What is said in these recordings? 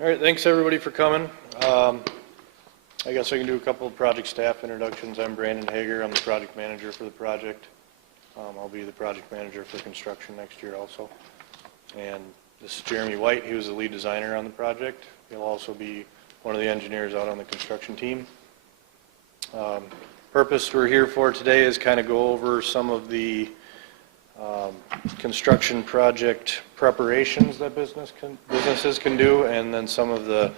All right, thanks everybody for coming. I guess I can do a couple of project staff introductions. I'm Brandon Hager. I'm the project manager for the project. I'll be the project manager for construction next year also. And this is Jeremy White. He was the lead designer on the project. He'll also be one of the engineers out on the construction team. Purpose we're here for today is kind of go over some of the construction project preparations that businesses can do, and then some of the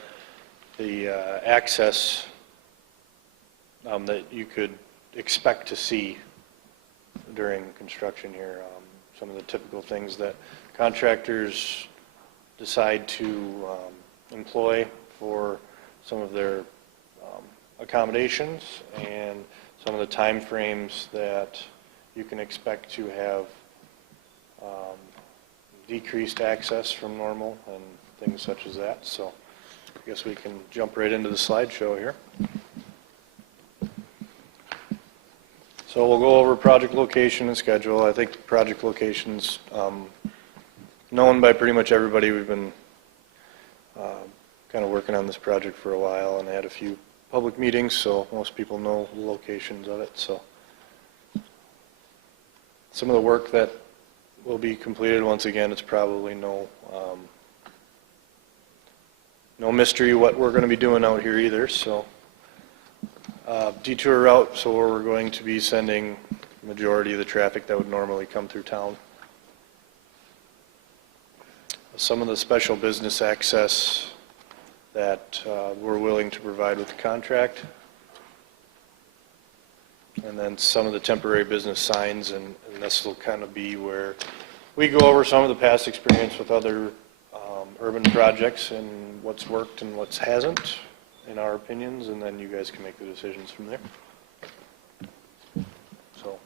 access that you could expect to see during construction here. Some of the typical things that contractors decide to employ for some of their accommodations, and some of the time frames that you can expect to have decreased access from normal and things such as that. So I guess we can jump right into the slideshow here. So we'll go over project location and schedule. I think project location's known by pretty much everybody. We've been kind of working on this project for a while and had a few public meetings, so most people know the locations of it. So some of the work that will be completed, once again, it's probably no mystery what we're going to be doing out here either. So detour route, so where we're going to be sending the majority of the traffic that would normally come through town. Some of the special business access that we're willing to provide with the contract, and then some of the temporary business signs, and this will kind of be where we go over some of the past experience with other urban projects and what's worked and what hasn't in our opinions, and then you guys can make the decisions from there. So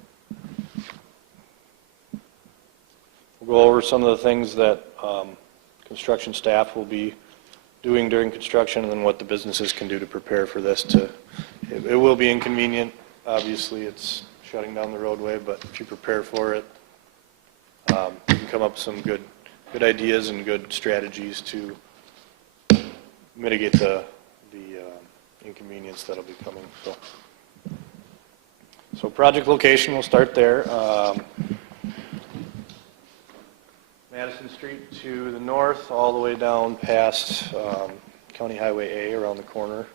we'll go over some of the things that construction staff will be doing during construction, and then what the businesses can do to prepare for this. It will be inconvenient. Obviously, it's shutting down the roadway, but if you prepare for it, you can come up with some good ideas and good strategies to mitigate the inconvenience that'll be coming. So project location, we'll start there. Madison Street to the north, all the way down past County Highway A around the corner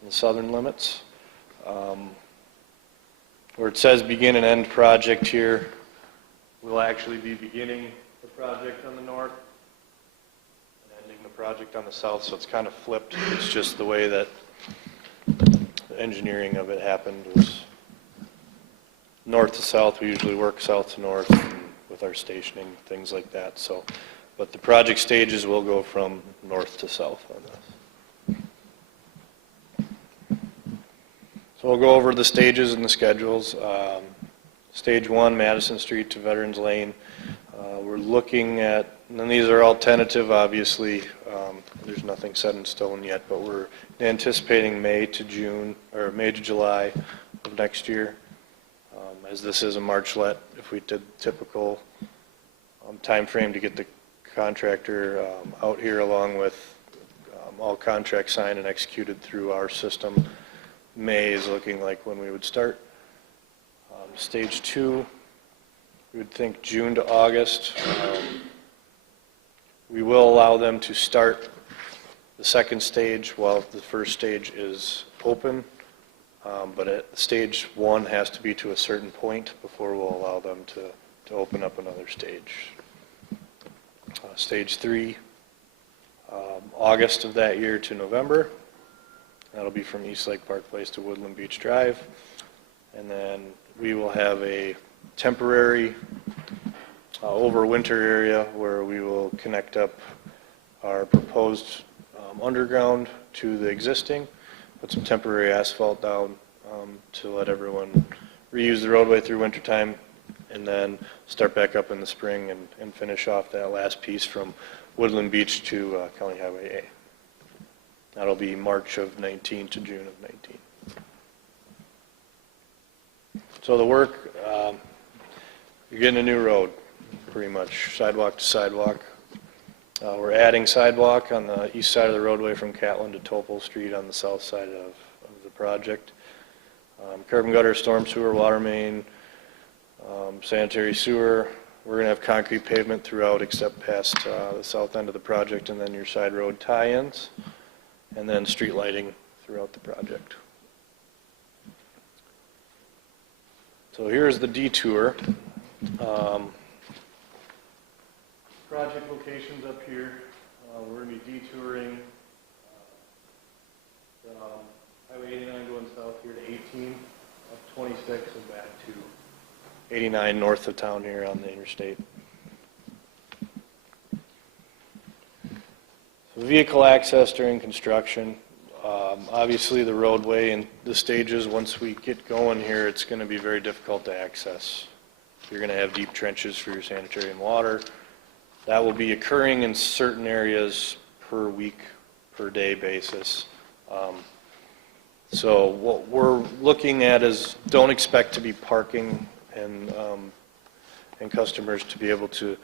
in the southern limits. Where it says begin and end project here, we'll actually be beginning the project on the north and ending the project on the south, so it's kind of flipped. It's just the way that the engineering of it happened was north to south. We usually work south to north with our stationing, things like that. So, but the project stages will go from north to south on this. So we'll go over the stages and the schedules. Stage 1, Madison Street to Veterans Lane. We're looking at, and these are all tentative, obviously. There's nothing set in stone yet, but we're anticipating May to July of next year. As this is a March let, if we did typical time frame to get the contractor out here, along with all contracts signed and executed through our system, May is looking like when we would start. Stage 2, we would think June to August. We will allow them to start the second stage while the first stage is open, but stage 1 has to be to a certain point before we'll allow them to open up another stage. Stage 3, August of that year to November. That'll be from East Lake Park Place to Woodland Beach Drive. And then we will have a temporary overwinter area where we will connect up our proposed underground to the existing, put some temporary asphalt down to let everyone reuse the roadway through wintertime, and then start back up in the spring and finish off that last piece from Woodland Beach to County Highway A. That'll be March of 19 to June of 19. So the work, you're getting a new road, pretty much, sidewalk to sidewalk. We're adding sidewalk on the east side of the roadway from Catlin to Topol Street on the south side of the project. Curb and gutter, storm sewer, water main, sanitary sewer. We're going to have concrete pavement throughout except past the south end of the project, and then your side road tie-ins, and then street lighting throughout the project. So here's the detour. Project locations up here. We're going to be detouring Highway 89 going south here to 18, up 26, and back to 89 north of town here on the interstate. So vehicle access during construction. Obviously the roadway and the stages, once we get going here, it's going to be very difficult to access. You're going to have deep trenches for your sanitary and water. That will be occurring in certain areas per week, per day basis. So what we're looking at is don't expect to be parking and customers to be able to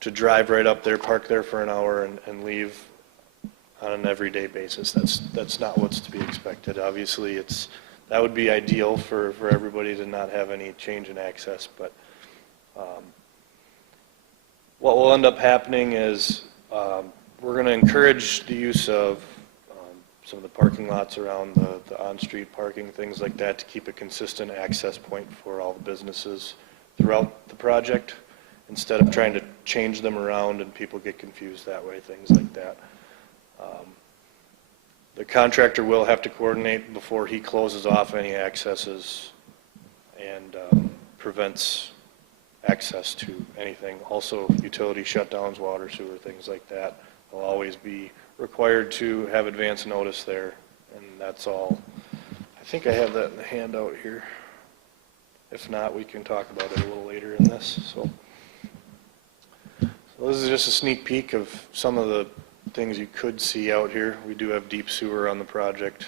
drive right up there, park there for an hour and leave on an everyday basis. That's not what's to be expected. Obviously, that would be ideal for everybody to not have any change in access, but what will end up happening is we're going to encourage the use of some of the parking lots around the on-street parking, things like that, to keep a consistent access point for all the businesses throughout the project, instead of trying to change them around and people get confused that way, things like that. The contractor will have to coordinate before he closes off any accesses and prevents access to anything. Also, utility shutdowns, water, sewer, things like that will always be required to have advance notice there, and that's all. I think I have that in the handout here. If not, we can talk about it a little later in this. So this is just a sneak peek of some of the things you could see out here. We do have deep sewer on the project.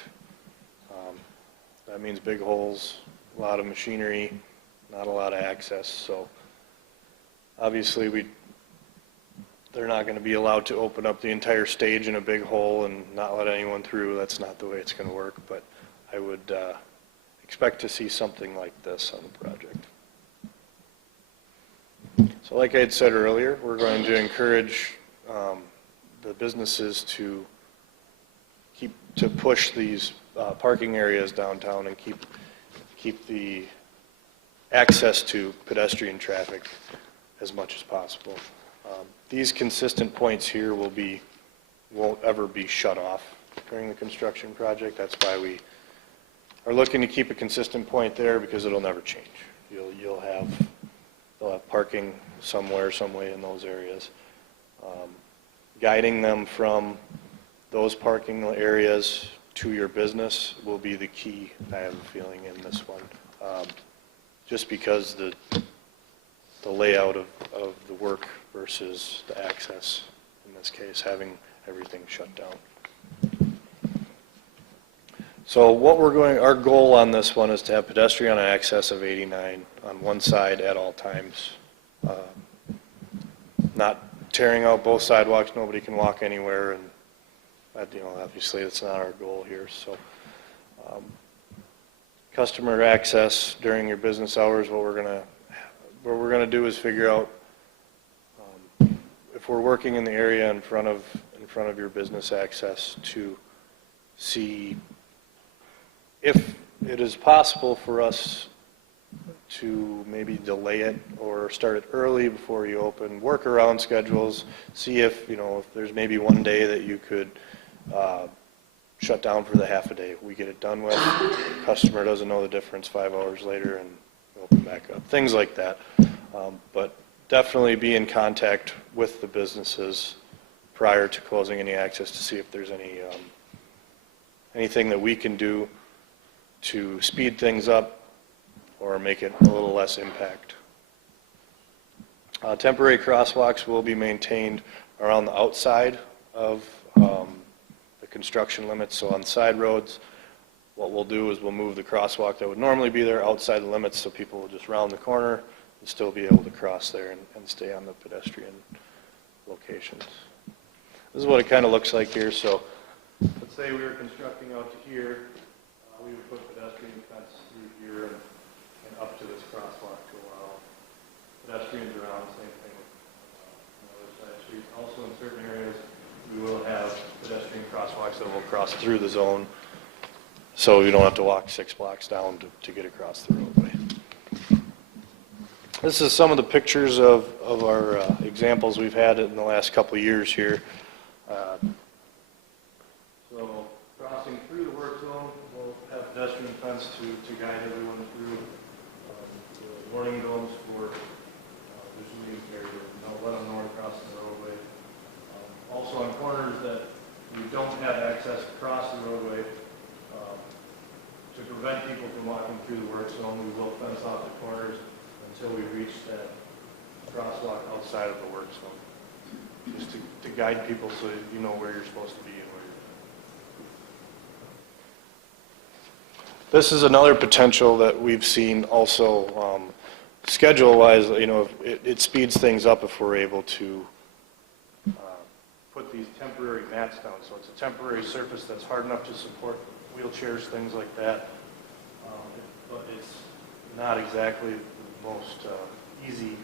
That means big holes, a lot of machinery, not a lot of access. So obviously they're not going to be allowed to open up the entire stage in a big hole and not let anyone through. That's not the way it's going to work, but I would expect to see something like this on the project. So like I had said earlier, we're going to encourage the businesses to push these parking areas downtown and keep the access to pedestrian traffic as much as possible. These consistent points here won't ever be shut off during the construction project. That's why we are looking to keep a consistent point there, because it'll never change. They'll have parking somewhere, some way in those areas. Guiding them from those parking areas to your business will be the key, I have a feeling, in this one. Just because the layout of the work versus the access, in this case, having everything shut down. So our goal on this one is to have pedestrian access of 89 on one side at all times. Not tearing out both sidewalks, nobody can walk anywhere, and obviously that's not our goal here. So customer access during your business hours, what we're going to do is figure out if we're working in the area in front of your business access, to see if it is possible for us to maybe delay it or start it early before you open, work around schedules, see if there's maybe one day that you could shut down for the half a day. We get it done with, the customer doesn't know the difference 5 hours later, and open back up. Things like that. But definitely be in contact with the businesses prior to closing any access to see if there's anything that we can do to speed things up or make it a little less impact. Temporary crosswalks will be maintained around the outside of the construction limits. So on side roads, what we'll do is we'll move the crosswalk that would normally be there outside the limits, so people will just round the corner and still be able to cross there and stay on the pedestrian locations. This is what it kind of looks like here. So let's say we were constructing out to here. We would put pedestrian fence through here and up to this crosswalk to allow pedestrians around. Same thing on the other side of the street. Also in certain areas, we will have pedestrian crosswalks that will cross through the zone, so you don't have to walk 6 blocks down to get across the roadway. This is some of the pictures of our examples we've had in the last couple of years here. So crossing through the work zone, we'll have pedestrian fence to guide everyone through. The warning domes for visually impaired, let them know across the roadway. Also on corners that we don't have access to cross the roadway, to prevent people from walking through the work zone, we will fence off the corners until we reach that crosswalk outside of the work zone, just to guide people so you know where you're supposed to be and where you're. This is another potential that we've seen also, schedule-wise. You know, it speeds things up if we're able to put these temporary mats down. So it's a temporary surface that's hard enough to support wheelchairs, things like that. But it's not exactly the most easy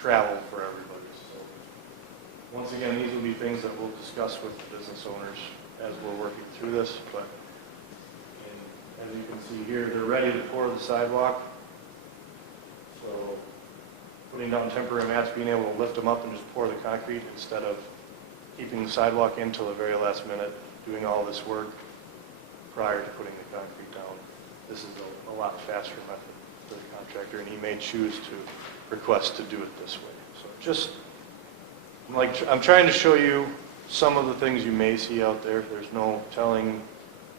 travel for everybody. So once again, these will be things that we'll discuss with the business owners as we're working through this. But as you can see here, they're ready to pour the sidewalk. So putting down temporary mats, being able to lift them up and just pour the concrete instead of keeping the sidewalk in till the very last minute, doing all this work prior to putting the concrete down. This is a lot faster method for the contractor, and he may choose to request to do it this way. So just, I'm trying to show you some of the things you may see out there. There's no telling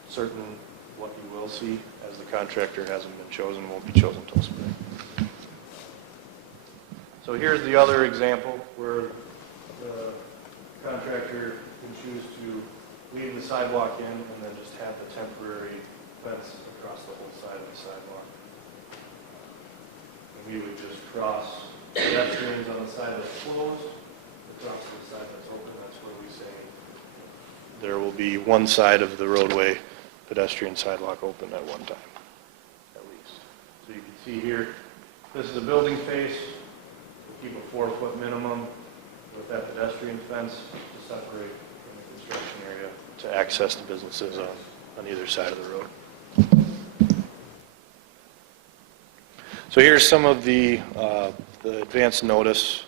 certain what you will see, as the contractor hasn't been chosen, won't be chosen until spring. So here's the other example where the contractor can choose to leave the sidewalk in and then just have the temporary fence across the whole side of the sidewalk. And we would just cross pedestrians on the side that's closed, across the side that's open. That's where we say there will be one side of the roadway pedestrian sidewalk open at one time, at least. So you can see here, this is a building face. We'll keep a 4-foot minimum with that pedestrian fence to separate from the construction area to access the businesses on either side of the road. So here's some of the advance notice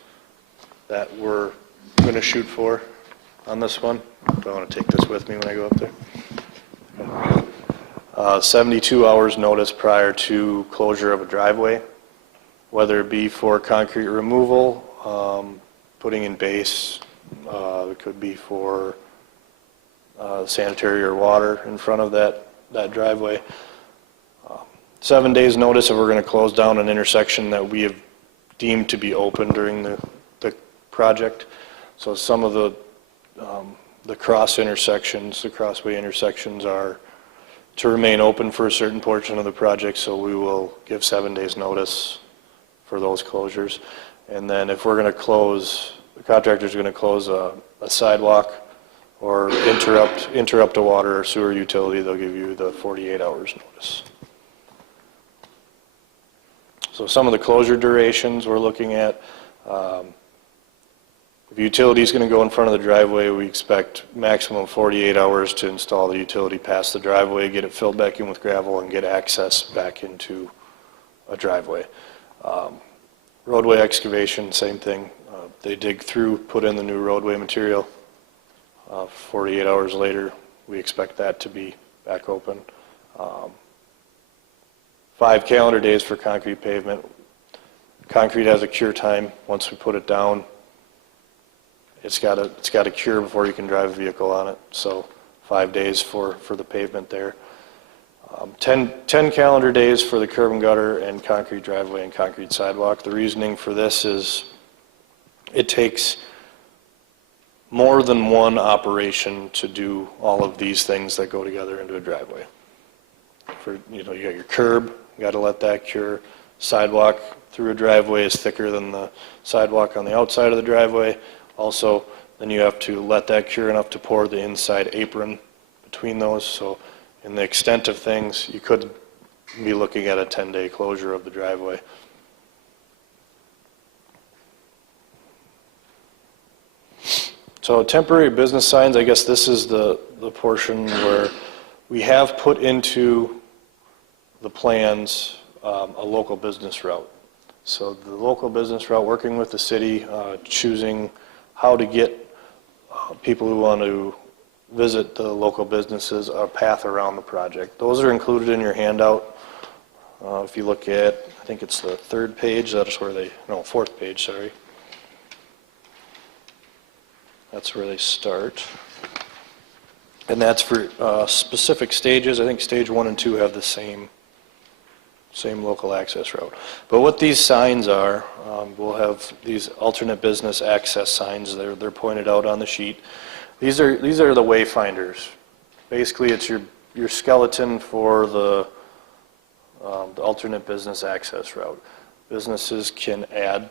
that we're going to shoot for on this one. Do I want to take this with me when I go up there? 72 hours notice prior to closure of a driveway, whether it be for concrete removal, putting in base, it could be for sanitary or water in front of that driveway. 7 days notice if we're going to close down an intersection that we have deemed to be open during the project. So some of the cross intersections, the crossway intersections are to remain open for a certain portion of the project, so we will give 7 days notice for those closures. And then if we're going to close, the contractor's going to close a sidewalk or interrupt a water or sewer utility, they'll give you the 48 hours notice. So some of the closure durations we're looking at, if a utility is going to go in front of the driveway, we expect maximum 48 hours to install the utility past the driveway, get it filled back in with gravel, and get access back into a driveway. Roadway excavation, same thing. They dig through, put in the new roadway material. 48 hours later, we expect that to be back open. 5 calendar days for concrete pavement. Concrete has a cure time. Once we put it down, it's got to cure before you can drive a vehicle on it. So 5 days for the pavement there. 10 calendar days for the curb and gutter and concrete driveway and concrete sidewalk. The reasoning for this is it takes more than one operation to do all of these things that go together into a driveway. You got your curb, you got to let that cure. Sidewalk through a driveway is thicker than the sidewalk on the outside of the driveway. Also, Then you have to let that cure enough to pour the inside apron between those. So in the extent of things, you could be looking at a 10-day closure of the driveway. So temporary business signs, I guess this is the portion where we have put into the plans a local business route. So the local business route, working with the city, choosing how to get people who want to visit the local businesses a path around the project. Those are included in your handout. If you look at, I think it's the third page, that's where they, no, fourth page, sorry. That's where they start. And that's for specific stages. I think stage 1 and 2 have the same local access route. But what these signs are, we'll have these alternate business access signs. They're pointed out on the sheet. These are the wayfinders. Basically, it's your skeleton for the alternate business access route. Businesses can add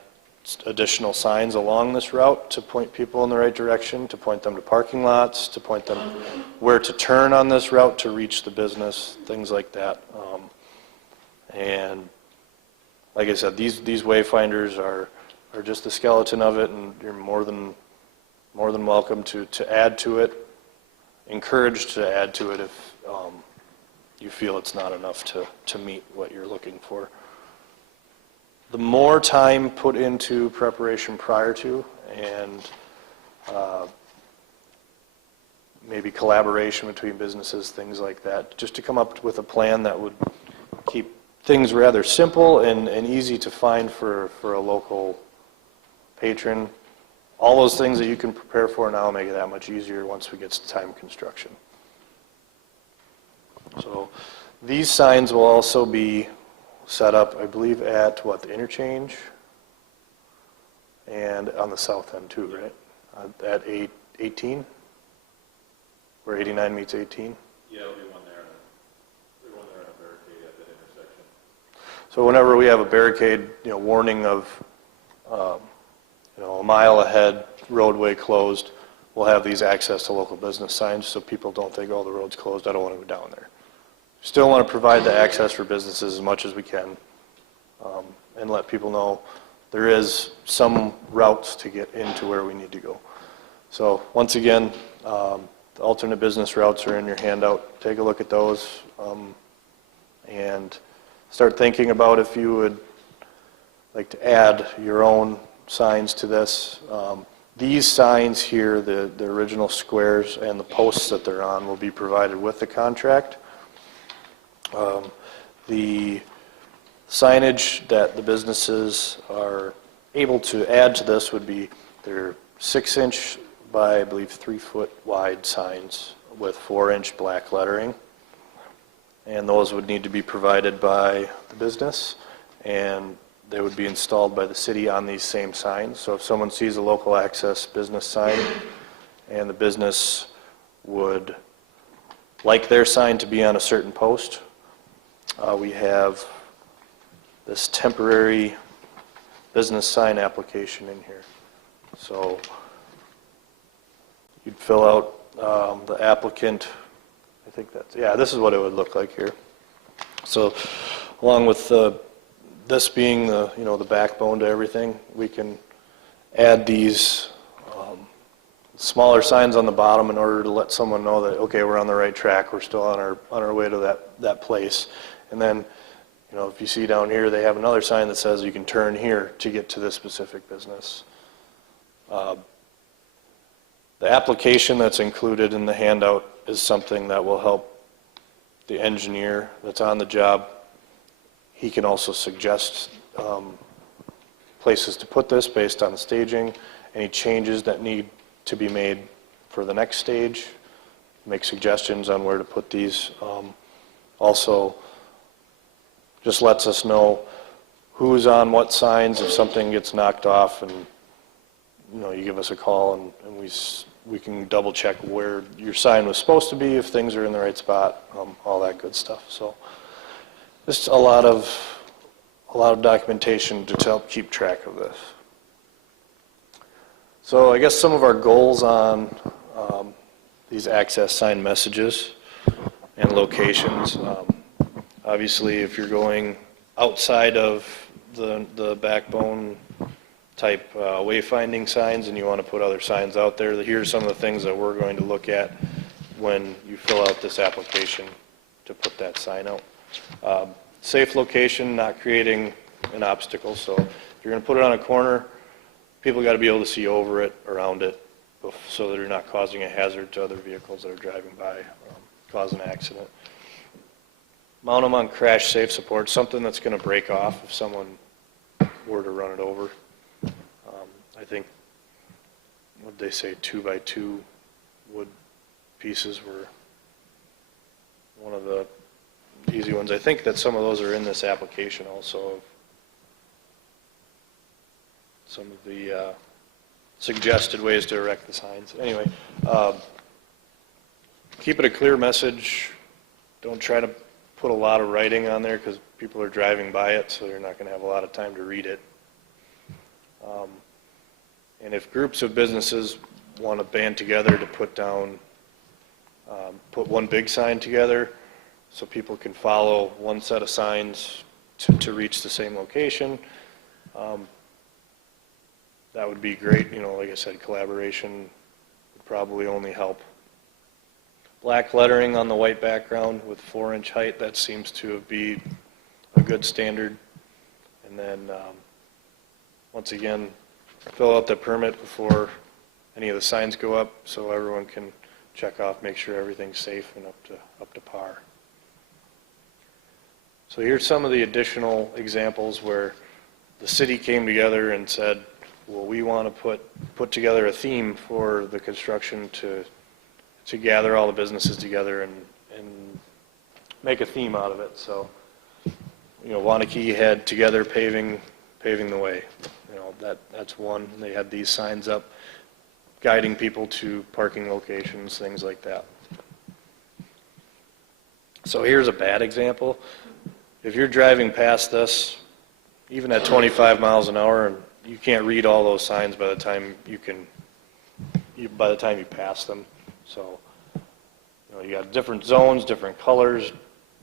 additional signs along this route to point people in the right direction, to point them to parking lots, to point them where to turn on this route to reach the business, things like that. And like I said, these wayfinders are just the skeleton of it, and you're more than welcome to add to it, encouraged to add to it if you feel it's not enough to meet what you're looking for. The more time put into preparation prior to, and maybe collaboration between businesses, things like that, just to come up with a plan that would keep things rather simple and easy to find for a local patron. All those things that you can prepare for now make it that much easier once we get to time construction. So these signs will also be set up, I believe, at the interchange and on the south end too, right? At 18, where 89 meets 18. Yeah, there'll be one there. There'll be one there on a barricade at that intersection. So whenever we have a barricade, warning of, a mile ahead, roadway closed, we'll have these access to local business signs so people don't think, oh, the road's closed, I don't want to go down there. Still want to provide the access for businesses as much as we can, and let people know there is some routes to get into where we need to go. So once again, the alternate business routes are in your handout. Take a look at those and start thinking about if you would like to add your own signs to this. These signs here, the original squares and the posts that they're on, will be provided with the contract. The signage that the businesses are able to add to this would be their 6-inch by, I believe, 3-foot wide signs with 4-inch black lettering. And those would need to be provided by the business, and they would be installed by the city on these same signs. So if someone sees a local access business sign and the business would like their sign to be on a certain post, we have this temporary business sign application in here. So you'd fill out the applicant, I think that's, yeah, this is what it would look like here. So along with this being the backbone to everything, we can add these smaller signs on the bottom in order to let someone know that, okay, we're on the right track, we're still on our way to that place. And then, if you see down here, they have another sign that says you can turn here to get to this specific business. The application that's included in the handout is something that will help the engineer that's on the job. He can also suggest places to put this based on the staging, any changes that need to be made for the next stage, make suggestions on where to put these. Also, just lets us know who's on what signs if something gets knocked off, and you give us a call and we can double check where your sign was supposed to be, if things are in the right spot, all that good stuff. So just a lot of documentation to help keep track of this. So I guess some of our goals on these access sign messages and locations. Obviously, if you're going outside of the backbone type wayfinding signs and you want to put other signs out there, here's some of the things that we're going to look at when you fill out this application to put that sign out. Safe location, not creating an obstacle. So if you're going to put it on a corner, people got to be able to see over it, around it, so that you're not causing a hazard to other vehicles that are driving by, cause an accident. Mount them on crash safe support, something that's going to break off if someone were to run it over. I think, what did they say, 2x2 wood pieces were one of the easy ones. I think that some of those are in this application also. Some of the suggested ways to erect the signs. Anyway, keep it a clear message. Don't try to put a lot of writing on there because people are driving by it, so they're not going to have a lot of time to read it. And if groups of businesses want to band together to put down, put one big sign together so people can follow one set of signs to reach the same location, that would be great. You know, like I said, collaboration would probably only help. Black lettering on the white background with 4-inch height, that seems to be a good standard. And then, once again, fill out the permit before any of the signs go up so everyone can check off, make sure everything's safe and up to par. So here's some of the additional examples where the city came together and said, well, we want to put together a theme for the construction to gather all the businesses together and make a theme out of it. So, you know, Wanakee had Together Paving the Way. You know, that's one. They had these signs up guiding people to parking locations, things like that. So here's a bad example. If you're driving past this, even at 25 miles an hour, and you can't read all those signs by the time you pass them. So, you know, you got different zones, different colors,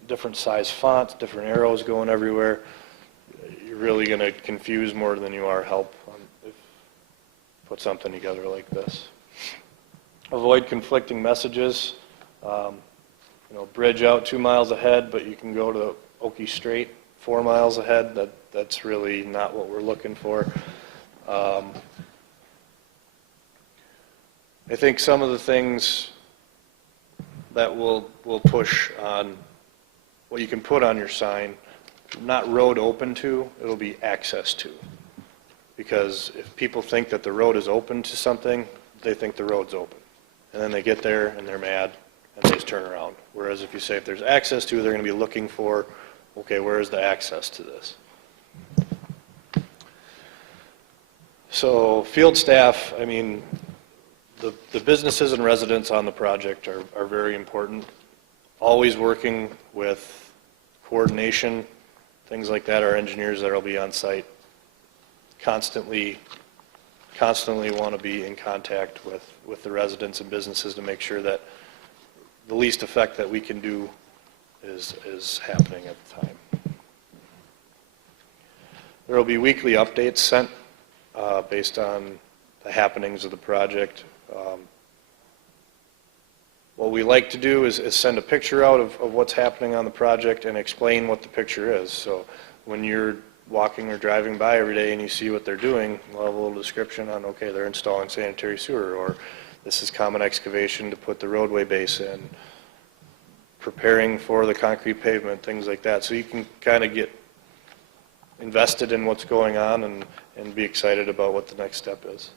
different size fonts, different arrows going everywhere. You're really going to confuse more than you are help if you put something together like this. Avoid conflicting messages. You know, bridge out 2 miles ahead, but you can go to Okie Straight 4 miles ahead. That's really not what we're looking for. I think some of the things that we'll push on what you can put on your sign, not road open to, it'll be access to. Because if people think that the road is open to something, they think the road's open. And then they get there and they're mad and they just turn around. Whereas if you say if there's access to, they're going to be looking for, okay, where is the access to this? So field staff, I mean, the businesses and residents on the project are very important. Always working with coordination, things like that. Our engineers that will be on site constantly want to be in contact with the residents and businesses to make sure that the least effect that we can do is happening at the time. There will be weekly updates sent based on the happenings of the project. What we like to do is send a picture out of what's happening on the project and explain what the picture is. So when you're walking or driving by every day and you see what they're doing, we'll have a little description on, okay, they're installing sanitary sewer, or this is common excavation to put the roadway base in, preparing for the concrete pavement, things like that. So you can kind of get invested in what's going on and be excited about what the next step is.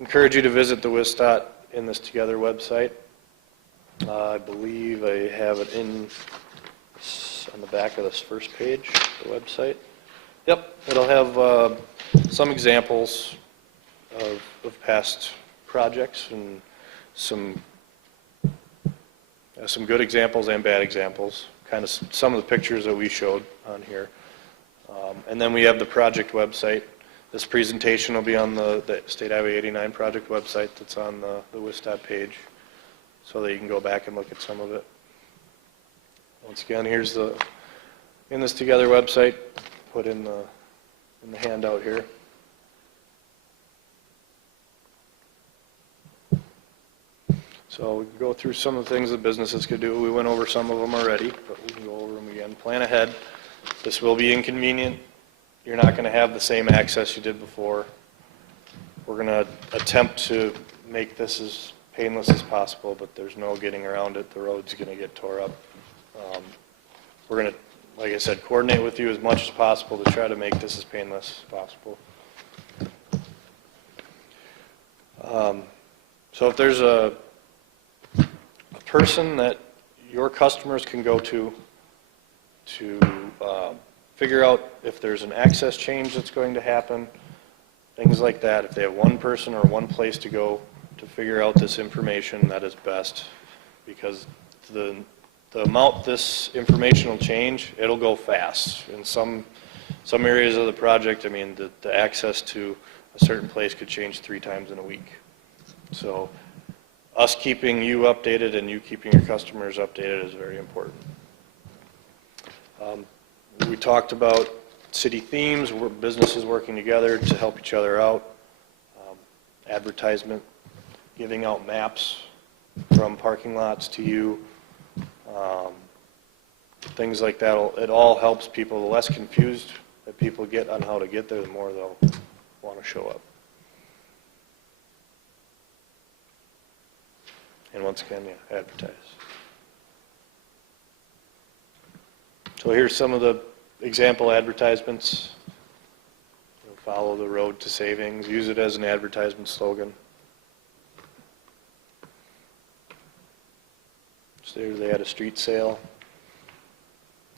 Encourage you to visit the WISDOT In This Together website. I believe I have it on the back of this first page, the website. Yep, it'll have some examples of past projects and some good examples and bad examples, kind of some of the pictures that we showed on here. And then we have the project website. This presentation will be on the State Highway 89 project website that's on the WISDOT page, so that you can go back and look at some of it. Once again, here's the In This Together website, put in the handout here. So we can go through some of the things that businesses could do. We went over some of them already, but we can go over them again. Plan ahead. This will be inconvenient. You're not going to have the same access you did before. We're going to attempt to make this as painless as possible, but there's no getting around it. The road's going to get tore up. We're going to, like I said, coordinate with you as much as possible to try to make this as painless as possible. So if there's a person that your customers can go to figure out if there's an access change that's going to happen, things like that. If they have one person or one place to go to figure out this information, that is best, because the amount this information will change, it'll go fast. In some areas of the project, I mean, the access to a certain place could change 3 times in a week. So us keeping you updated and you keeping your customers updated is very important. We talked about city themes, where businesses working together to help each other out, advertisement, giving out maps from parking lots to you, things like that. It all helps people. The less confused that people get on how to get there, the more they'll want to show up. And once again, yeah, advertise. So here's some of the example advertisements. Follow the road to savings. Use it as an advertisement slogan. So there they had a street sale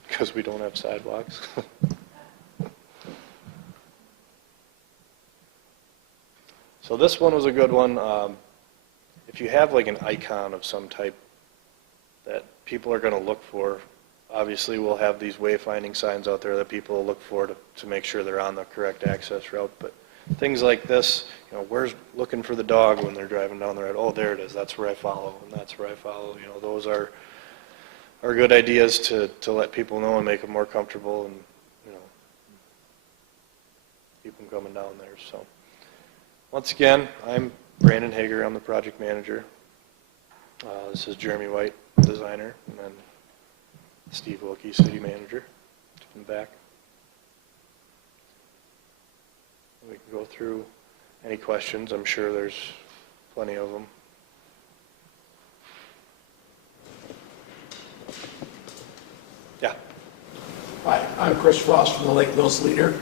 because we don't have sidewalks. So this one was a good one. If you have like an icon of some type that people are going to look for, obviously we'll have these wayfinding signs out there that people will look for to make sure they're on the correct access route. But things like this, you know, where's looking for the dog when they're driving down the road? Oh, there it is. That's where I follow, and that's where I follow. You know, those are good ideas to let people know and make them more comfortable, and you know, keep them coming down there. So once again, I'm Brandon Hager. I'm the project manager. This is Jeremy White, designer, and then Steve Wilkie, city manager, in the back. We can go through any questions. I'm sure there's plenty of them. Yeah. Hi, I'm Chris Frost from the Lake Mills Leader,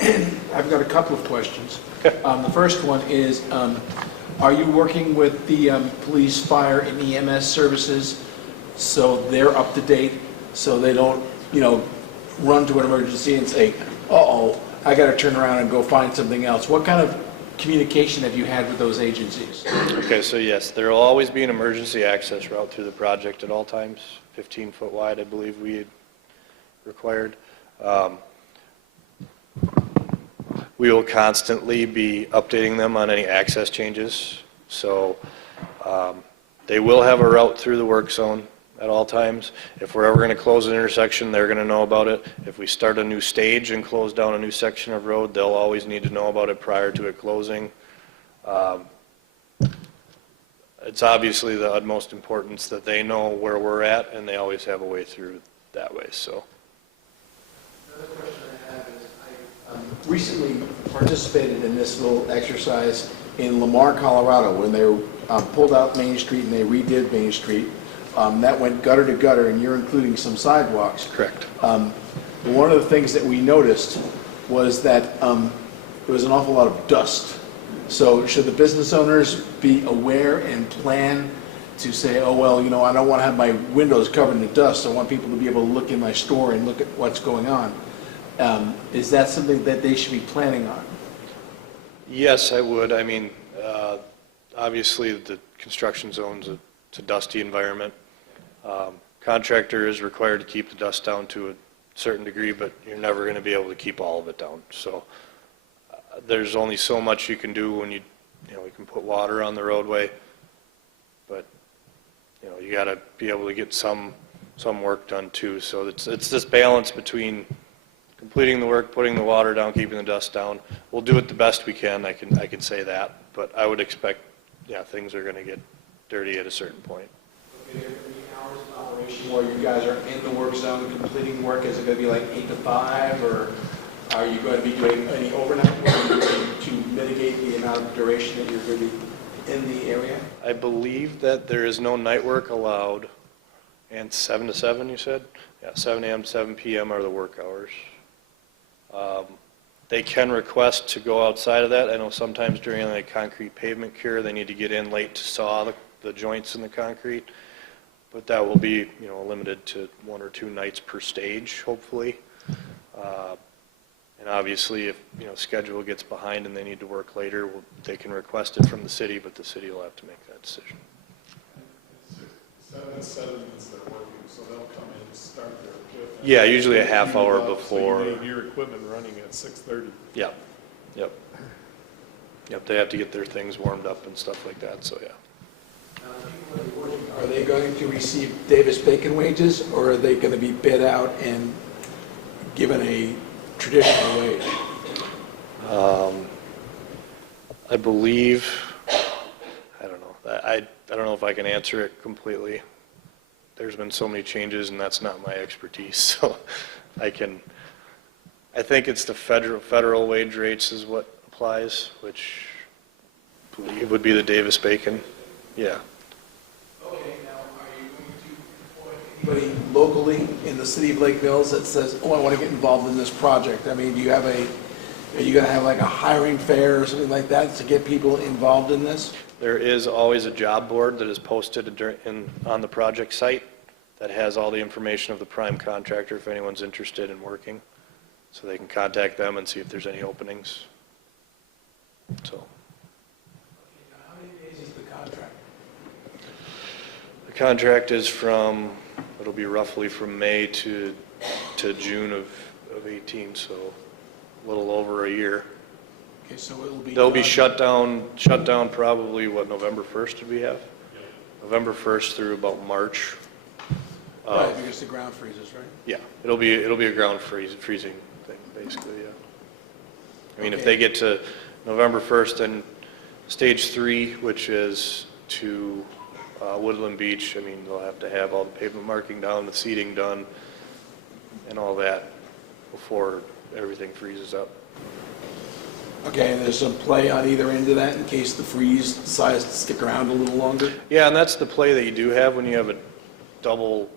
and I've got a couple of questions. Okay. The first one is, are you working with the police, fire, and EMS services so they're up to date, so they don't, you know, run to an emergency and say, uh-oh, I got to turn around and go find something else? What kind of communication have you had with those agencies? Okay, so yes, there will always be an emergency access route through the project at all times, 15-foot wide, I believe we had required. We will constantly be updating them on any access changes. So they will have a route through the work zone at all times. If we're ever going to close an intersection, they're going to know about it. If we start a new stage and close down a new section of road, they'll always need to know about it prior to it closing. It's obviously the utmost importance that they know where we're at, and they always have a way through that way. So. Another question I have is, I recently participated in this little exercise in Lamar, Colorado, when they pulled out Main Street and they redid Main Street. That went gutter to gutter, and you're including some sidewalks. Correct. One of the things that we noticed was that there was an awful lot of dust. So should the business owners be aware and plan to say, oh, well, you know, I don't want to have my windows covered in dust. I want people to be able to look in my store and look at what's going on. Is that something that they should be planning on? Yes, I would. I mean, obviously the construction zone's a dusty environment. Contractor is required to keep the dust down to a certain degree, but you're never going to be able to keep all of it down. So there's only so much you can do when you can put water on the roadway, but, you got to be able to get some work done too. So it's this balance between completing the work, putting the water down, keeping the dust down. We'll do it the best we can, I can say that, but I would expect, things are going to get dirty at a certain point. Okay, there going to be hours of operation where you guys are in the work zone completing work? Is it going to be like 8 to 5, or are you going to be doing any overnight work to mitigate the amount of duration that you're going to be in the area? I believe that there is no night work allowed, and 7 to 7, you said? Yeah, 7 a.m. to 7 p.m. are the work hours. They can request to go outside of that. I know sometimes during a concrete pavement cure, they need to get in late to saw the joints in the concrete, but that will be, limited to 1 or 2 nights per stage, hopefully. And obviously, if, schedule gets behind and they need to work later, they can request it from the city, but the city will have to make that decision. 7 to 7 means they're working, so they'll come in and start their shift. Yeah, usually a half hour before. So you need your equipment running at 6:30. Yep. They have to get their things warmed up and stuff like that, so yeah. Are they going to receive Davis-Bacon wages, or are they going to be bid out and given a traditional wage? I believe, I don't know. I don't know if I can answer it completely. There's been so many changes, and that's not my expertise, so I think it's the federal wage rates is what applies, which I believe would be the Davis-Bacon. Yeah. Okay, now are you going to employ anybody locally in the city of Lake Mills that says, oh, I want to get involved in this project? I mean, are you going to have like a hiring fair or something like that to get people involved in this? There is always a job board that is posted on the project site that has all the information of the prime contractor if anyone's interested in working. So they can contact them and see if there's any openings. So. How many days is the contract? The contract is it'll be roughly from May to June of 18, so a little over a year. Okay, so They'll be shut down probably, November 1st did we have? November 1st through about March. Right, because the ground freezes, right? Yeah, it'll be a ground freezing thing, basically, yeah. I mean, if Okay. they get to November 1st, then stage 3, which is to Woodland Beach, I mean, they'll have to have all the pavement marking down, the seeding done, and all that before everything freezes up. Okay, and there's some play on either end of that in case the freeze decides to stick around a little longer? Yeah, and that's the play that you do have when you have a double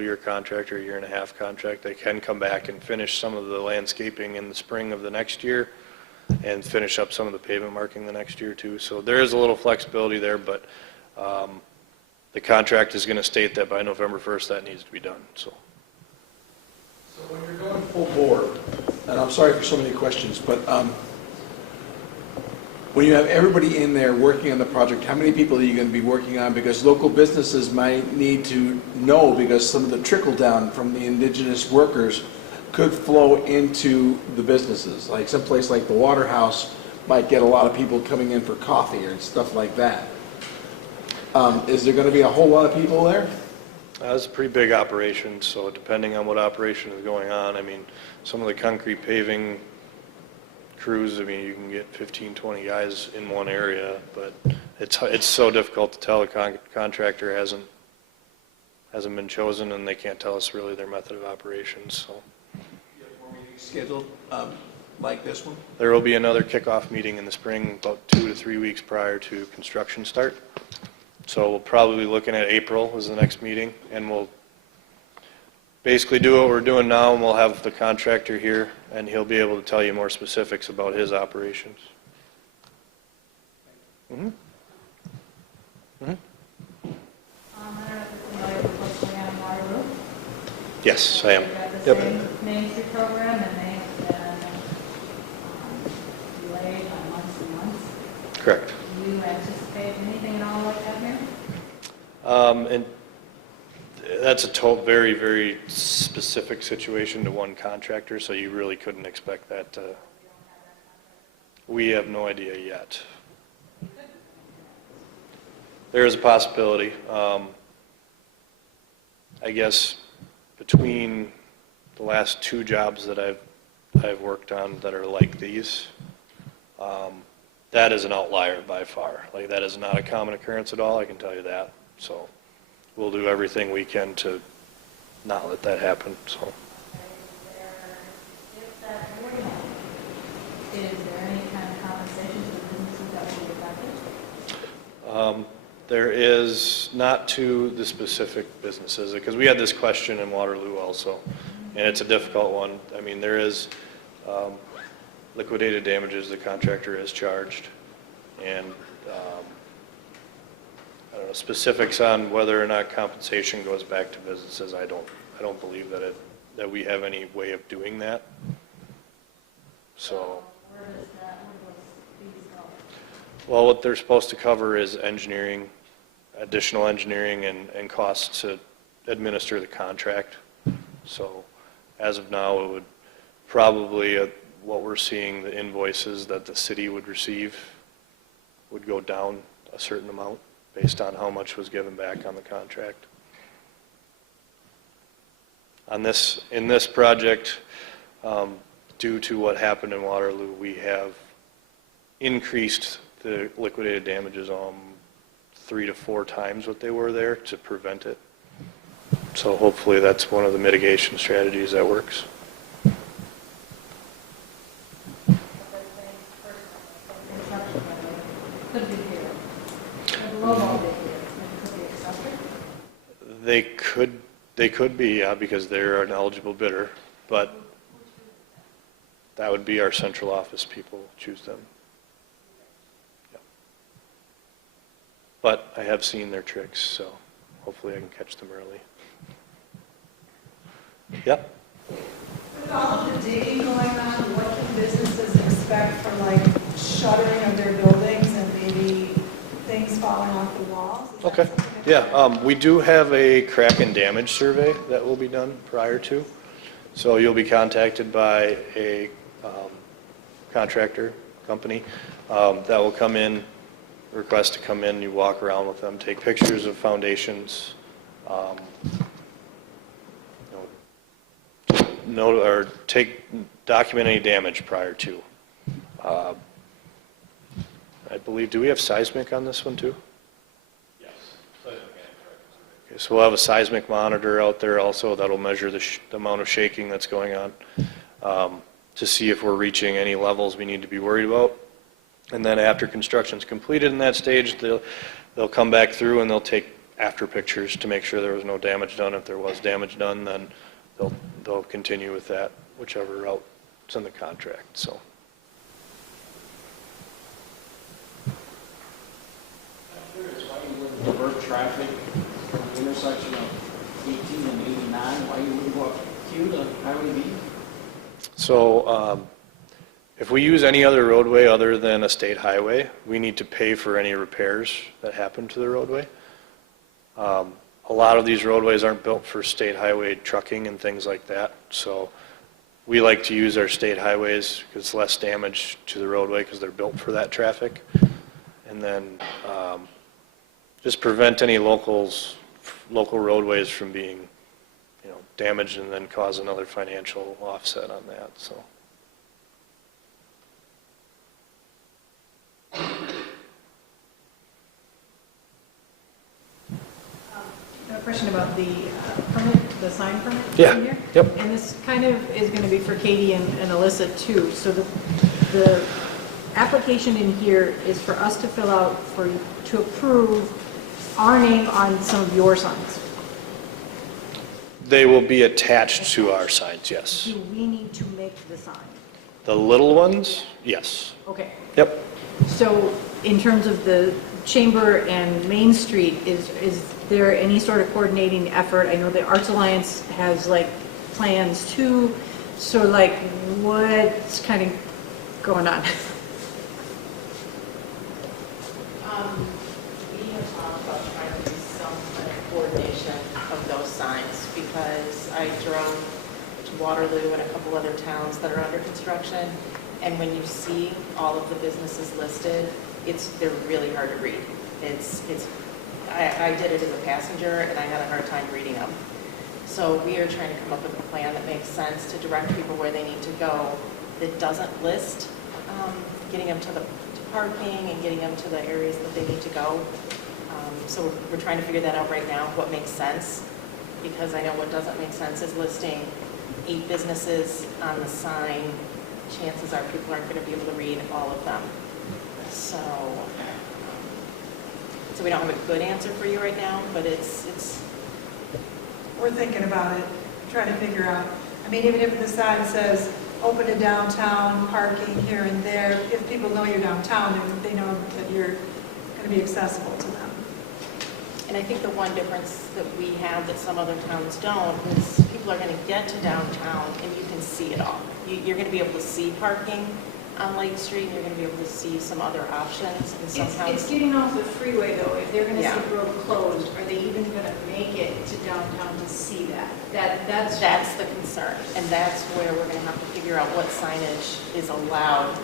year contract or a year and a half contract. They can come back and finish some of the landscaping in the spring of the next year and finish up some of the pavement marking the next year too. So there is a little flexibility there, but the contract is going to state that by November 1st that needs to be done. So when you're going full board, and I'm sorry for so many questions, but when you have everybody in there working on the project, how many people are you going to be working on? Because local businesses might need to know, because some of the trickle down from the indigenous workers could flow into the businesses. Like someplace like the Waterhouse might get a lot of people coming in for coffee or stuff like that. Is there going to be a whole lot of people there? it's a pretty big operation, so depending on what operation is going on, I mean, some of the concrete paving crews, I mean, you can get 15, 20 guys in one area, but it's so difficult to tell. The contractor hasn't been chosen, and they can't tell us really their method of operations. So You have more meetings scheduled like this one? there will be another kickoff meeting in the spring, about 2 to 3 weeks prior to construction start. So we'll probably be looking at April as the next meeting, and we'll basically do what we're doing now, and we'll have the contractor here, and he'll be able to tell you more specifics about his operations. Mm-hmm. Mm-hmm. I don't know if you're familiar with what's going on in Waterloo. Yes, I am. We've got the Yep. same Main Street program, and they have been delayed by months and months. Correct. Do you anticipate anything at all like that here? And that's a very, very specific situation to one contractor, so you really couldn't expect that to. We have no idea yet. There is a possibility. I guess between the last 2 jobs that I've worked on that are like these, that is an outlier by far. Like, that is not a common occurrence at all, I can tell you that. So we'll do everything we can to not let that happen, so. If that were to happen, is there any kind of compensation to the businesses that will be affected? There is not to the specific businesses, because we had this question in Waterloo also, and it's a difficult one. I mean, there is liquidated damages the contractor is charged, and I don't know, specifics on whether or not compensation goes back to businesses. I don't believe that we have any way of doing that. So. Where does those fees go? Well, what they're supposed to cover is engineering, additional engineering and costs to administer the contract. So as of now, it would probably, what we're seeing, the invoices that the city would receive would go down a certain amount based on how much was given back on the contract. In this project, due to what happened in Waterloo, we have increased the liquidated damages 3 to 4 times what they were there to prevent it. So hopefully that's one of the mitigation strategies that works. Could be here. The low bid here, could be accepted. They could be, yeah, because they're an eligible bidder, but that would be our central office people choose them. Yeah. But I have seen their tricks, so hopefully I can catch them early. Yep. With all of the digging going on, what can businesses expect from like shuttering of their buildings and maybe things falling off the walls? Is that Okay. something that- Yeah, we do have a crack and damage survey that will be done prior to. So you'll be contacted by a contractor company that will come in, request to come in, you walk around with them, take pictures of foundations, document any damage prior to. I believe, do we have seismic on this one too? Yes. Okay, so we'll have a seismic monitor out there also that'll measure the amount of shaking that's going on to see if we're reaching any levels we need to be worried about. And then after construction's completed in that stage, they'll come back through and they'll take after pictures to make sure there was no damage done. If there was damage done, then they'll continue with that, whichever route is in the contract. So. I'm curious why you wouldn't divert traffic from the intersection of 18 and 89, why you wouldn't go up Q to Highway B? So if we use any other roadway other than a state highway, we need to pay for any repairs that happen to the roadway. A lot of these roadways aren't built for state highway trucking and things like that. So we like to use our state highways because it's less damage to the roadway because they're built for that traffic. And then just prevent any local roadways from being damaged and then cause another financial offset on that. So. I have a question about the permit, the sign permit Yeah, in here. yep. And this kind of is going to be for Katie and Alyssa too. So the application in here is for us to fill out to approve our name on some of your signs. They will be attached to our signs, yes. Do we need to make the sign? The little ones, yes. Okay. Yep. So in terms of the Chamber and Main Street, is there any sort of coordinating effort? I know the Arts Alliance has like plans too. So like what's kind of going on? We have talked about trying to do some kind of coordination of those signs because I drove to Waterloo and a couple other towns that are under construction, And when you see all of the businesses listed, they're really hard to read. I did it as a passenger, and I had a hard time reading them. So we are trying to come up with a plan that makes sense to direct people where they need to go, that doesn't list getting them to parking and getting them to the areas that they need to go. So we're trying to figure that out right now, what makes sense, because I know what doesn't make sense is listing 8 businesses on the sign. Chances are people aren't going to be able to read all of them. So we don't have a good answer for you right now, but We're thinking about it, trying to figure out. I mean, even if the sign says, open to downtown, parking here and there, if people know you're downtown, they know that you're going to be accessible to them. And I think the one difference that we have that some other towns don't is people are going to get to downtown and you can see it all. You're going to be able to see parking on Lake Street, and you're going to be able to see some other options. And sometimes It's getting off the freeway though. If they're going to Yeah. see the road closed, are they even going to make it to downtown to see that? That's the concern. And that's where we're going to have to figure out what signage is allowed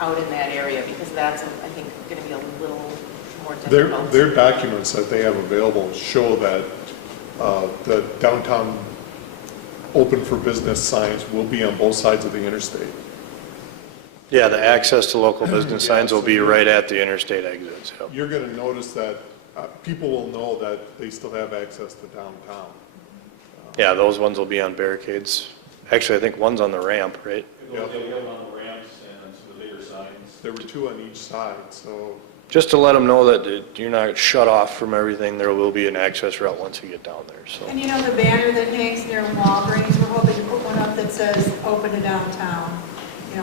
out in that area, because that's, I think, going to be a little more difficult. Their documents that they have available show that the downtown open for business signs will be on both sides of the interstate. Yeah, the access to local business signs will be right at the interstate exits. Yep. You're going to notice that people will know that they still have access to downtown. Yeah, those ones will be on barricades. Actually, I think one's on the ramp, right? Yeah. We have them on the ramps and some of the bigger signs. There were 2 on each side, so. Just to let them know that you're not shut off from everything, there will be an access route once you get down there, so. And you know the banner that hangs near Walgreens, we're hoping to put one up that says, open to downtown,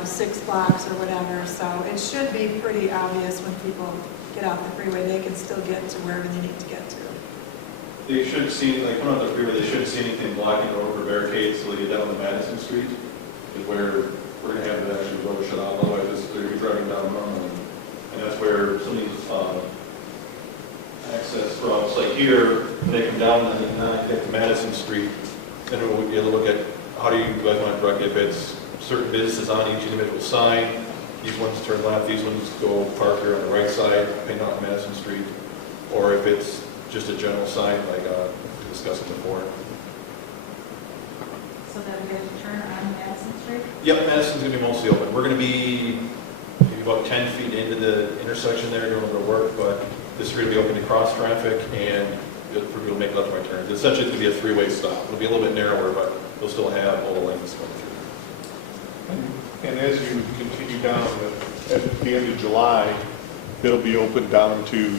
6 blocks or whatever. So it should be pretty obvious when people get off the freeway, they can still get to wherever they need to get to. They shouldn't see, like, coming on the freeway, they shouldn't see anything blocking the road or barricades till they get down to Madison Street, is where we're going to have the actual road shut off, otherwise they're going to be driving down normally. And that's where some of these access routes, like here, when they come down and then get to Madison Street, then we'll be able to look at how do you guys want to direct it. If it's certain businesses on each individual sign, these ones turn left, these ones go park here on the right side, depending on Madison Street, or if it's just a general sign like we discussed before. So that we get a turn on Madison Street? Yep, Madison's going to be mostly open. We're going to be maybe about 10 feet into the intersection there doing a little bit of work, but this is going to be open to cross traffic and we'll make left right turns. Essentially, it's going to be a 3-way stop. It'll be a little bit narrower, but we'll still have all the lanes going through. And as you continue down, at the end of July, it'll be open down to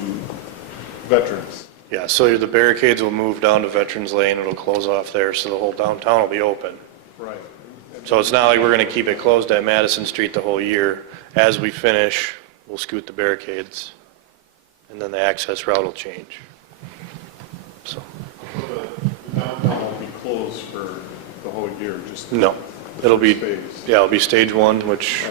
Veterans. Yeah, so the barricades will move down to Veterans Lane, it'll close off there, so the whole downtown will be open. Right. So it's not like we're going to keep it closed at Madison Street the whole year. As we finish, we'll scoot the barricades, and then the access route will change. So, The downtown won't be closed for the whole year, just no, it'll be, phase. yeah, it'll be stage 1, which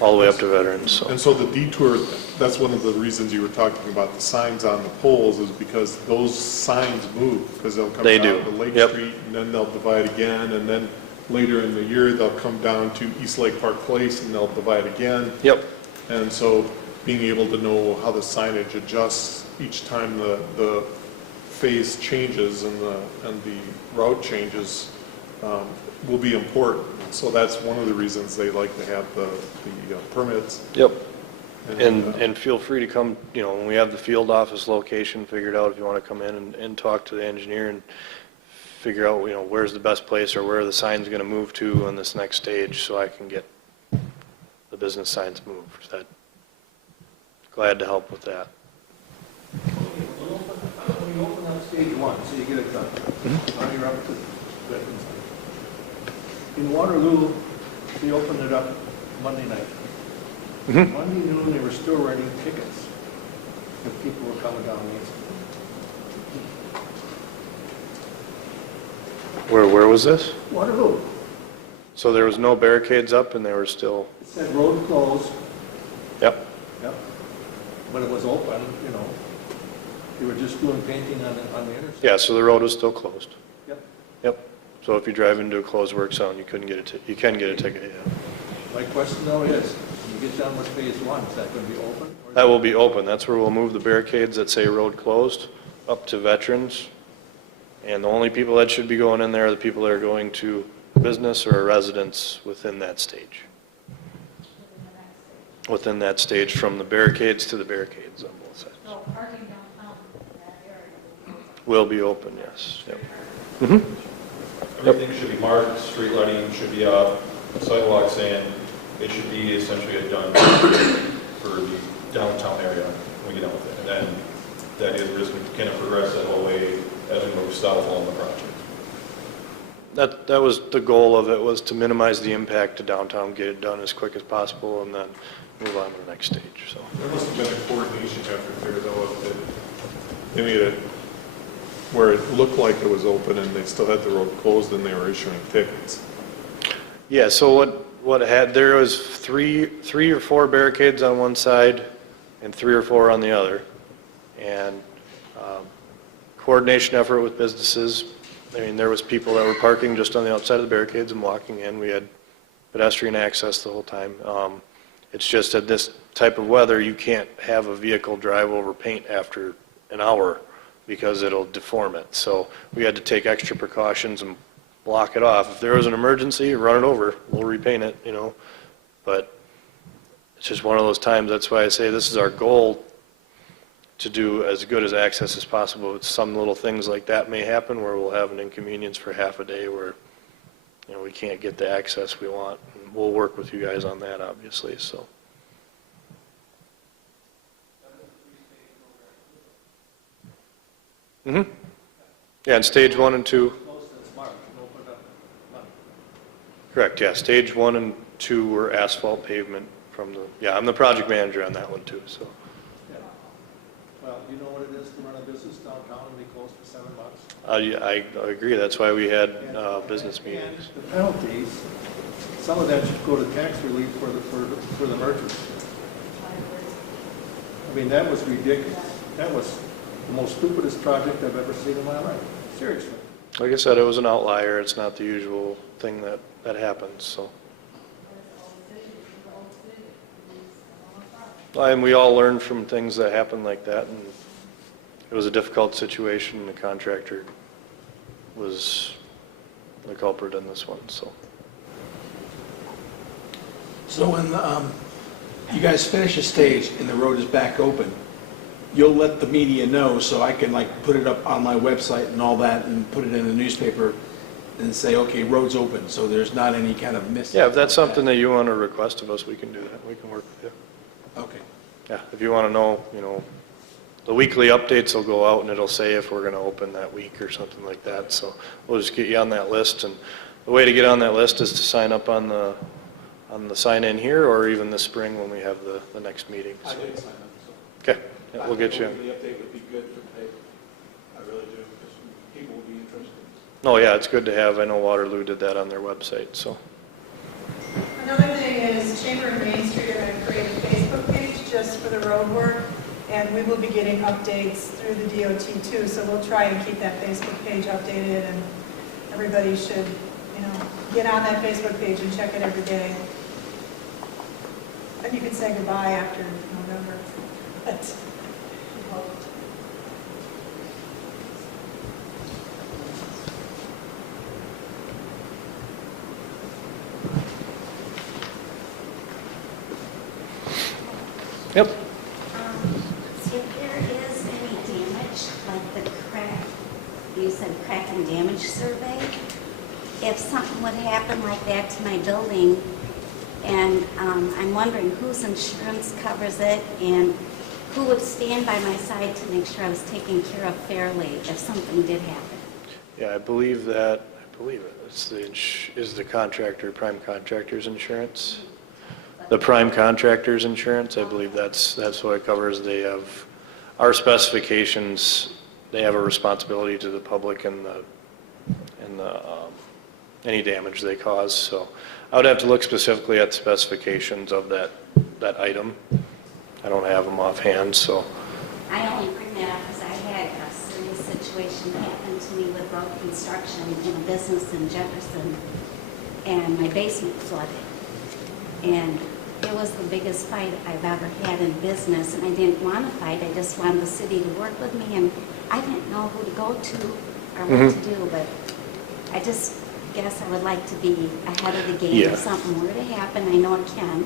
all the way up to Veterans, so. And so the detour, that's one of the reasons you were talking about the signs on the poles, is because those signs move, because they'll come They down do. to Lake Yep. Street, and then they'll divide again, and then later in the year, they'll come down to East Lake Park Place, and they'll divide again. Yep, And so being able to know how the signage adjusts each time the phase changes and the route changes will be important. So that's one of the reasons they like to have the permits. yep. And feel free to come, when we have the field office location figured out, if you want to come in and talk to the engineer and figure out, where's the best place or where the sign's going to move to on this next stage, so I can get the business signs moved. Glad to help with that. When you open on stage 1, so you get it done, now you're up to Veterans Day. In Waterloo, they opened it up Monday night. Monday noon, they were still writing tickets if people were coming down Main Street. Where was this? Waterloo, So there was no barricades up and they were still, it said road closed, yep, yep, but it was open, They were just doing painting on the interstate. yeah, so the road was still closed. Yep. Yep, so if you drive into a closed work zone, you can get a ticket, yeah. My question though is, when you get done with phase one, is that going to be open? Or- That will be open. That's where we'll move the barricades that say road closed up to veterans. And the only people that should be going in there are the people that are going to business or residents within that stage. Within that stage, from the barricades to the barricades on both sides. So parking downtown in that area Will be open, yes. Yep. Mhm. Everything should be marked, street lighting should be up, sidewalks in, it should be essentially done for the downtown area when we get done with it. And then that is, we're just going to kind of progress that whole way as we move south along the project. That was the goal of it, was to minimize the impact to downtown, get it done as quick as possible, and then move on to the next stage, so. There must have been a coordination effort there, though, that they made it where it looked like it was open and they still had the road closed and they were issuing tickets. Yeah, so there was three or four barricades on one side and 3 or 4 on the other. And coordination effort with businesses. I mean, there was people that were parking just on the outside of the barricades and walking in. We had pedestrian access the whole time. It's just at this type of weather, you can't have a vehicle drive over paint after an hour because it'll deform it. So we had to take extra precautions and block it off. If there was an emergency, run it over, we'll repaint it, you know. But it's just one of those times. That's why I say this is our goal, to do as good as access as possible. It's some little things like that may happen where we'll have an inconvenience for half a day where, you know, we can't get the access we want. And we'll work with you guys on that, obviously, so. Mm-hmm. Yeah, in stage 1 and 2. Correct, yeah. Stage 1 and 2 were asphalt pavement from the, yeah, I'm the project manager on that one too, so. Yeah. Well, you know what it is to run a business downtown and be closed for 7 months? Yeah, I agree. That's why we had business And meetings. the penalties, some of that should go to tax relief for the merchants. I mean, that was ridiculous. That was the most stupidest project I've ever seen in my life. Seriously. Like I said, it was an outlier. It's not the usual thing that happens, so. And we all learned from things that happened like that, and it was a difficult situation. The contractor was the culprit in this one, so. So when you guys finish a stage and the road is back open, you'll let the media know so I can like put it up on my website and all that and put it in the newspaper and say, okay, road's open, so there's not any kind of miss. Yeah, if that's something that you want to request of us, we can do that. We can work with you. Okay. Yeah, if you want to know, you know, the weekly updates will go out and it'll say if we're going to open that week or something like that. So we'll just get you on that list. And the way to get on that list is to sign up on the sign-in here, or even this spring when we have the next meeting. I So. did sign up, so. Okay, yeah, we'll get you in. The update would be good for the paper. I really do, because people will be interested. Oh, yeah, it's good to have. I know Waterloo did that on their website, so. Another thing is Chamber and Main Street are going to create a Facebook page just for the road work, and we will be getting updates through the DOT too, so we'll try and keep that Facebook page updated, and everybody should, you know, get on that Facebook page and check it every day. And you can say goodbye after November, but we hope. Yep. See if there is any damage, like the crack, you said crack and damage survey. If something would happen like that to my building, and I'm wondering whose insurance covers it, and who would stand by my side to make sure I was taken care of fairly if something did happen. Yeah, I believe it's the contractor, prime contractor's insurance. The prime contractor's insurance, I believe that's what it covers. They have, our specifications, they have a responsibility to the public and any damage they cause. So I would have to look specifically at the specifications of that item. I don't have them offhand, so. I only bring that up because I had a serious situation happen to me with road construction in a business in Jefferson, and my basement flooded. And it was the biggest fight I've ever had in business, and I didn't want to fight. I just wanted the city to work with me, and I didn't know who to go to or what to do, but I just guess I would like to be ahead of the game. Yeah. If something were to happen, I know it can.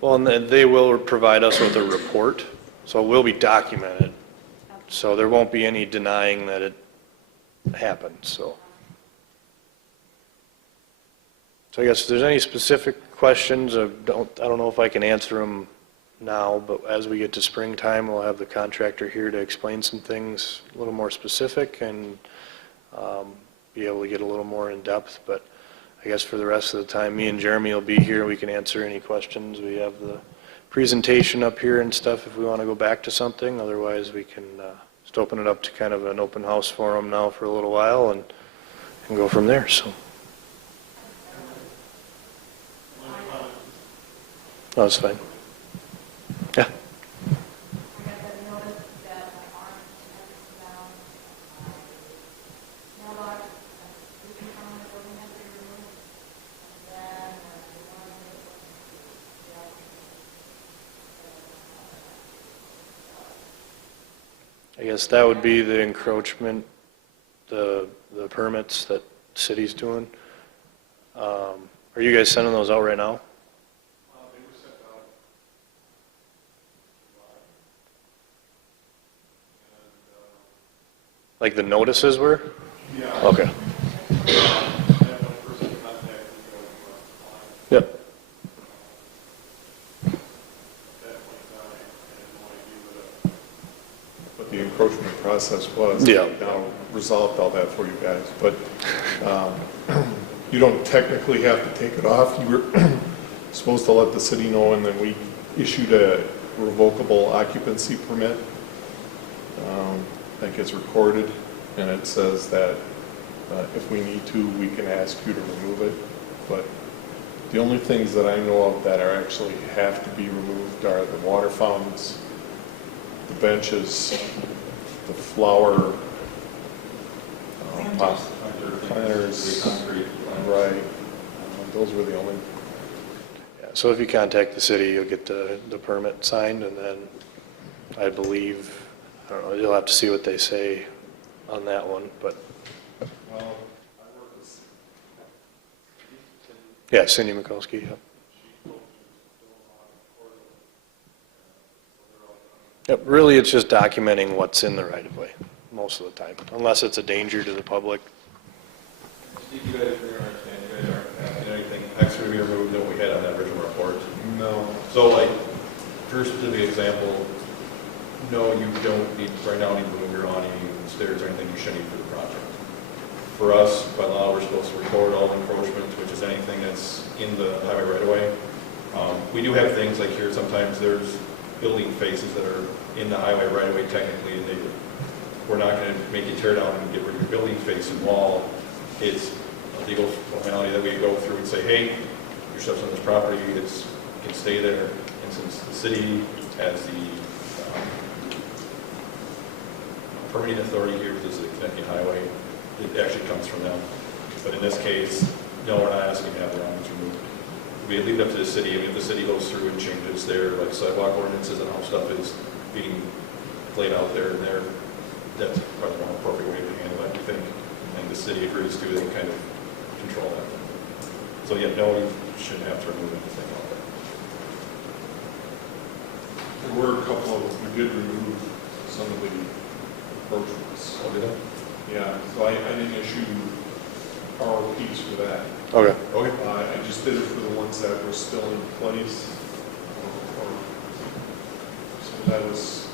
Well, and then they will provide us with a report, so it will be documented. So there won't be any denying that it happened, so. So I guess if there's any specific questions, I don't know if I can answer them now, but as we get to springtime, we'll have the contractor here to explain some things a little more specific and be able to get a little more in depth. But I guess for the rest of the time, me and Jeremy will be here. We can answer any questions. We have the presentation up here and stuff if we want to go back to something. Otherwise, we can just open it up to kind of an open house forum now for a little while and go from there. So. No, that's fine. Yeah. I got the notice that my arm has down, mailbox, we can come on the building has to be removed. And then, I guess that would be the encroachment, the permits that the city's doing. Are you guys sending those out right now? They were sent out. Like the notices were? Yeah. Okay. Yep. What the encroachment process was. Yeah. Now resolved all that for you guys, but you don't technically have to take it off. You were supposed to let the city know, and then we issued a revocable occupancy permit that gets recorded, and it says that if we need to, we can ask you to remove it. But the only things that I know of that are actually have to be removed are the water fountains, the benches, the flower planters, right. Those were the only. Yeah, so if you contact the city, you'll get the permit signed, and then I believe, I don't know, you'll have to see what they say on that one, but. Well, I work with. Yeah, Cindy Mikulski, yep. Yep, really it's just documenting what's in the right of way, most of the time, unless it's a danger to the public. Steve, you guys, for your understanding, you guys aren't asking anything extra to be removed than what we had on that original report? No. So like, for a specific example, no, you don't need, right now, need to remove your awning, stairs, or anything you should need for the project. For us, by law, we're supposed to record all encroachments, which is anything that's in the highway right away. We do have things like here, sometimes there's building faces that are in the highway right away technically, and we're not going to make you tear down and get rid of your building face and wall. It's a legal formality that we go through and say, hey, your stuff's on this property, it can stay there. And since the city has the permitting authority here, this is a Connecticut highway, it actually comes from them. But in this case, no, we're not asking to have their awnings removed. We leave it up to the city. I mean, if the city goes through and changes their like sidewalk ordinances and how stuff is being laid out there, and that's probably the more appropriate way to handle that, we think. And the city agrees to, they can kind of control that. So yeah, no, you shouldn't have to remove anything like that. There were a couple of, we did remove some of the encroachments. Oh, did that? Yeah, so I didn't issue ROPs for that. Okay. Okay. I just did it for the ones that were still in place. So that was,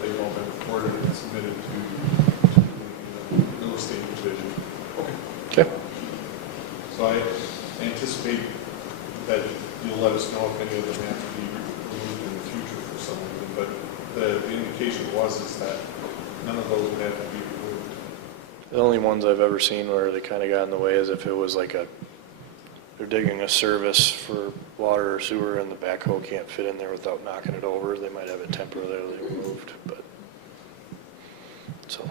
they've all been recorded and submitted to the real estate division. Okay. Okay. So I anticipate that you'll let us know if any of them have to be removed in the future for some reason, but the indication is that none of those would have to be removed. The only ones I've ever seen where they kind of got in the way is if it was like they're digging a service for water or sewer and the backhoe can't fit in there without knocking it over, they might have it temporarily removed, but, so.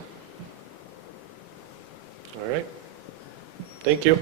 All right. Thank you.